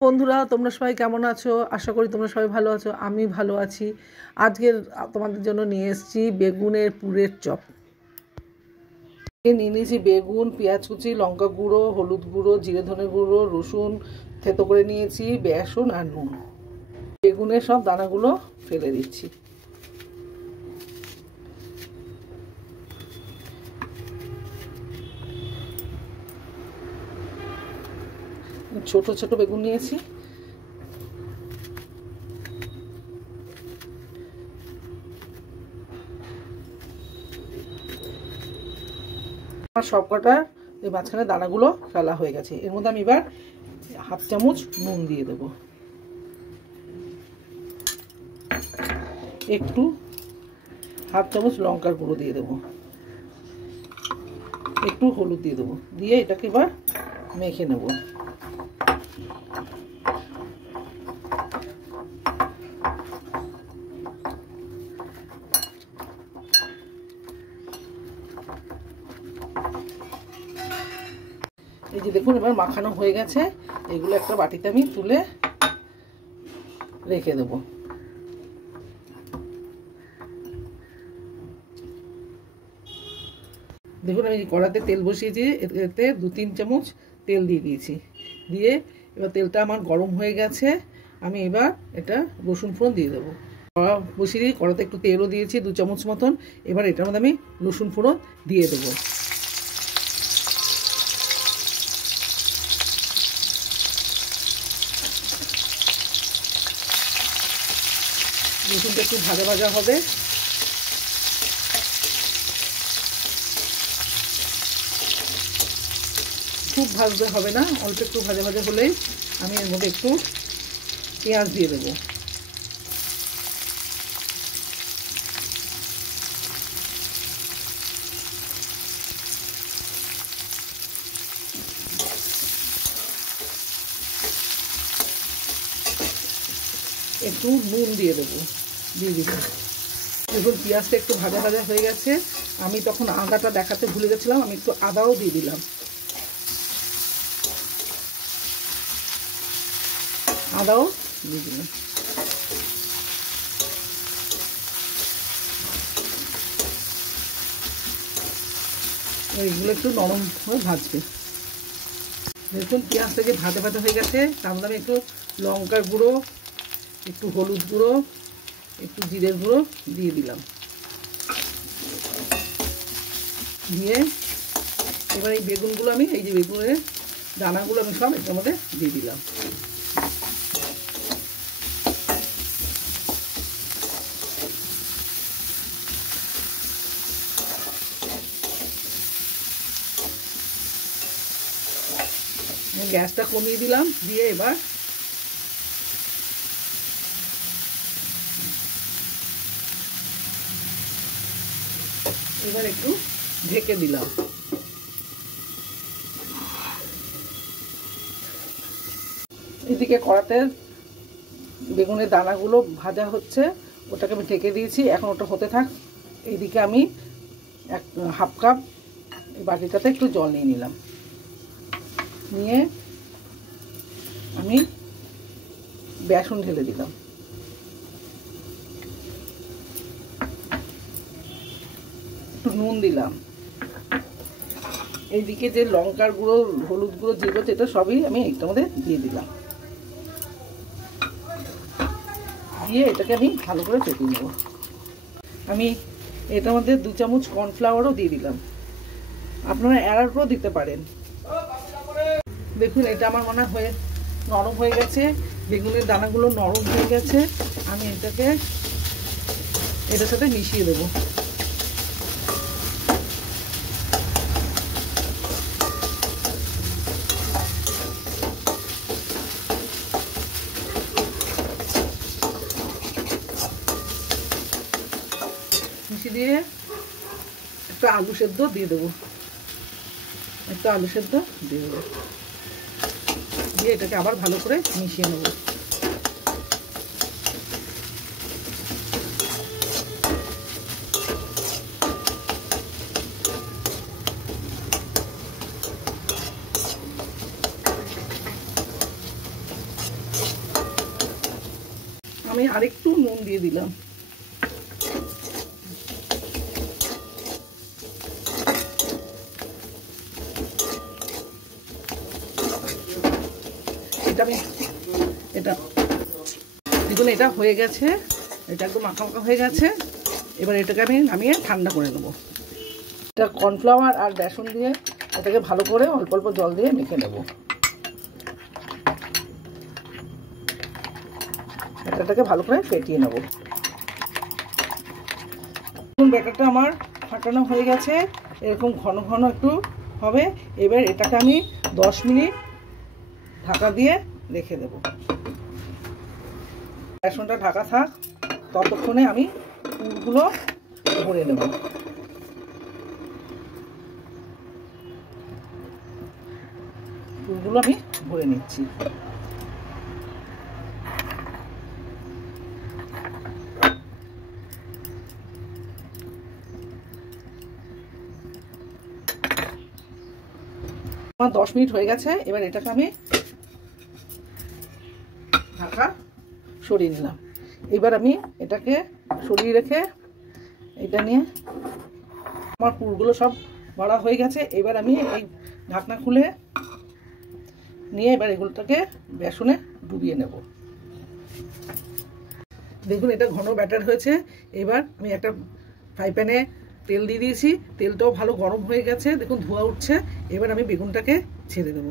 বন্ধুরা, তোমরা সবাই কেমন আছো? আশা করি তোমরা সবাই ভালো আছো। আমি ভালো আছি। আজকের তোমাদের জন্য নিয়ে এসেছি বেগুনের পুরের চপ। নিয়ে নিয়েছি বেগুন, পেঁয়াজ কুচি, লঙ্কা গুঁড়ো, হলুদ গুঁড়ো, জিরে ধনে গুঁড়ো, রসুন থেতো করে নিয়েছি, বেসন আর নুন। বেগুনের সব দানাগুলো ফেলে দিচ্ছি। ছোট ছোট বেগুন নিয়েছি। আমার সবকটা এই মাঝখানে দানাগুলো ফেলা হয়ে গেছে। এর মধ্যে আমি এবার হাফ চামচ নুন দিয়ে দেবো, একটু হাফ চামচ লঙ্কার গুঁড়ো দিয়ে দেবো, একটু হলুদ দিয়ে দেবো, দিয়ে এটাকে এবার মেখে নেব। এই যে দেখুন, এবার মাখানো হয়ে গেছে। এগুলো একটা বাটিতে আমি তুলে রেখে দেব। দেখুন, আমি কড়াতে তেল বসিয়েছি, এতে 2-3 চামচ তেল দিয়ে দিয়েছি। দিয়ে এবার তেলটা আমার গরম হয়ে গেছে। আমি এবার এটা রসুন ফোড়ন দিয়ে দেবো। কড়া বসিয়ে দিয়ে কড়াতে একটু তেলও দিয়েছি, 2 চামচ মতন। এবার এটার মধ্যে আমি রসুন ফোড়ন দিয়ে দেবো। রসুনটা একটু ভাজা ভাজা হবে। খুব ভাজতে হবে না, অল্প একটু ভাজা ভাজা হলেই আমি এর মধ্যে একটু পেঁয়াজ দিয়ে দেবো। একটু নুন দিয়ে দেবো, দিয়ে দিব। দেখুন, পেঁয়াজটা একটু ভাজা ভাজা হয়ে গেছে। আমি তখন আদাটা দেখাতে ভুলে গেছিলাম, আমি একটু আদাও দিয়ে দিলাম। আদাও দিয়ে দিলাম। এইগুলো একটু নরম হয়ে ভাজবে। দেখুন, পেঁয়াজ থেকে ভাজা ভাজা হয়ে গেছে। তার মধ্যে আমি একটু লঙ্কার গুঁড়ো, একটু হলুদ গুঁড়ো, একটু জিরের গুঁড়ো দিয়ে দিলাম। দিয়ে এবার এই বেগুনগুলো আমি, এই যে বেগুনের দানাগুলো আমি সব এটার মধ্যে দিয়ে দিলাম। গ্যাসটা কমিয়ে দিলাম। দিয়ে এবার একটু ঢেকে দিলাম। এদিকে কড়াতে বেগুনের দানাগুলো ভাজা হচ্ছে, ওটাকে আমি ঢেকে দিয়েছি। এখন ওটা হতে থাক। এইদিকে আমি হাফ কাপ এই বাটিটাতে একটু জল নিয়ে নিলাম। নিয়ে আমি বেসন ঢেলে দিলাম। একটু নুন দিলাম। এইদিকে যে লঙ্কার গুঁড়ো, হলুদ গুঁড়ো, জিরে, এটা সবই আমি এটার মধ্যে দিয়ে দিলাম। দিয়ে এটাকে আমি ভালো করে ফেটিয়ে নেব। আমি এটার মধ্যে 2 চামচ কর্নফ্লাওয়ারও দিয়ে দিলাম। আপনারা এরারও দিতে পারেন। দেখুন, এটা আমার মনে হয় নরম হয়ে গেছে। বেগুনের দানাগুলো নরম হয়ে গেছে। আমি এটাকে এটার সাথে মিশিয়ে দেবো। মিশিয়ে দিয়ে একটা আলু সেদ্ধ দিয়ে দেবো। দিয়ে এটাকে আবার ভালো করে মিশিয়ে নেব। আমি আরেকটু নুন দিয়ে দিলাম। এটা দেখুন এটা হয়ে গেছে, এটা একদম মাখা মাখা হয়ে গেছে। এবার এটাকে আমি নামিয়ে ঠান্ডা করে নেবো। এটা কর্নফ্লাওয়ার আর বেসন দিয়ে এটাকে ভালো করে অল্প অল্প জল দিয়ে মেখে নেব। এটাকে ভালো করে ফেটিয়ে নেব। ব্যাটারটা আমার ফাটানো হয়ে গেছে, এরকম ঘন ঘন একটু হবে। এবার এটাকে আমি 10 মিনিট ঢাকা দিয়ে রেখে দেব। বেসনটা ঢাকা থাক, ততক্ষণে আমি পুরগুলো ভরে নেব। পুরগুলো আমি ভরে নিচ্ছি। আমার 10 মিনিট হয়ে গেছে। এবার এটাকে আমি ঢাকা সরিয়ে নিলাম। এবার আমি এটাকে সরিয়ে রেখে এটা নিয়ে আমার পুরগুলো সব ভরা হয়ে গেছে। এবার আমি এই ঢাকনা খুলে নিয়ে এবার এগুলোটাকে বেসনে ডুবিয়ে নেব। দেখুন এটা ঘন ব্যাটার হয়েছে। এবার আমি একটা ফ্রাই প্যানে তেল দিয়ে দিয়েছি, তেলটাও ভালো গরম হয়ে গেছে, দেখুন ধোঁয়া উঠছে। এবার আমি বেগুনটাকে ছেড়ে দেব।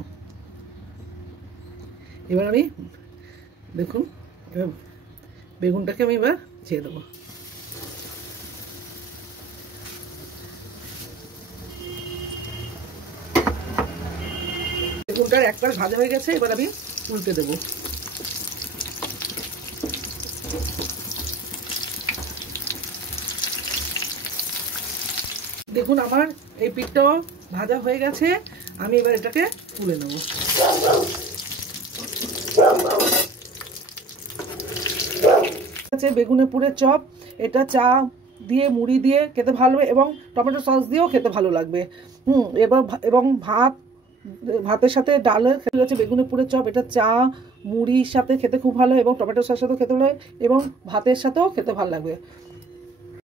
এবার আমি দেখুন বেগুনটাকে আমি এবার ছেড়ে দেবো। বেগুনটার একবার ভাজা হয়ে গেছে, এবার আমি উল্টে দেব। দেখুন আমার এই পিঠটাও ভাজা হয়ে গেছে, আমি এবার এটাকে তুলে নেব। বেগুনের পুরের চপ, এটা চা দিয়ে মুড়ি দিয়ে খেতে ভালো এবং টমেটো সস দিয়েও খেতে ভালো লাগবে। এবার এবং ভাতের সাথে ডালের খেতে হচ্ছে বেগুনের পুরের চপ। এটা চা মুড়ির সাথে খেতে খুব ভালো এবং টমেটো সসের সাথেও খেতে ভালো এবং ভাতের সাথেও খেতে ভালো লাগবে।